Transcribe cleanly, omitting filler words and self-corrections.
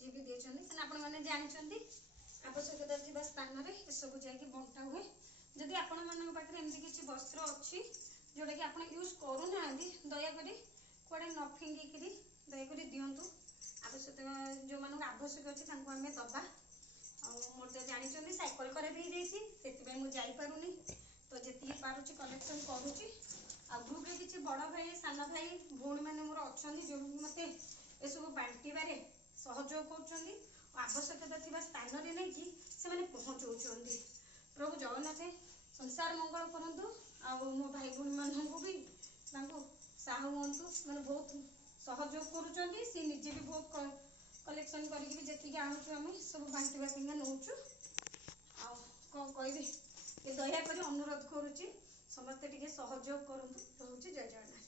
ये भी देछन कने आपण माने जानचंती आवश्यकता थिबा स्थान रे ए सब जाय कि बंटा हुए जदि आपण मानक पाखरे एमती किछि वस्त्र अछि जोटा कि आपण यूज करू नांदी दया करी कोडे न फिंगी करी दया करी दियंतु आवश्यकता जो मानक आवश्यक अछि तांको हमें दबा मोर तो जानी साइकिल खराब हो जाइए से मुझे जापारूनी तो जी पार्टी कलेक्शन करुच्ची आ ग्रुप रे किसी बड़ भाई सान भाई भौणी मैंने मोर अच्छा जो मत ये सब बांटबार सहयोग कर आवश्यकता थी स्थान में नहीं कि से पहुँचाऊँ प्रभु जगन्नाथ संसार मंगल करूँ आ मो भाई भौणी मानू भी साहू हूँ मैंने बहुत सहयोग करुँच सी निजे भी बहुत कलेक्शन करके भी जी आणुचु आम सब बांटवा नौचु आ कौन कह दयाकोरी अनुरोध करुच्ची समस्ते टिके सहयोग करूँ। जय जगन्नाथ।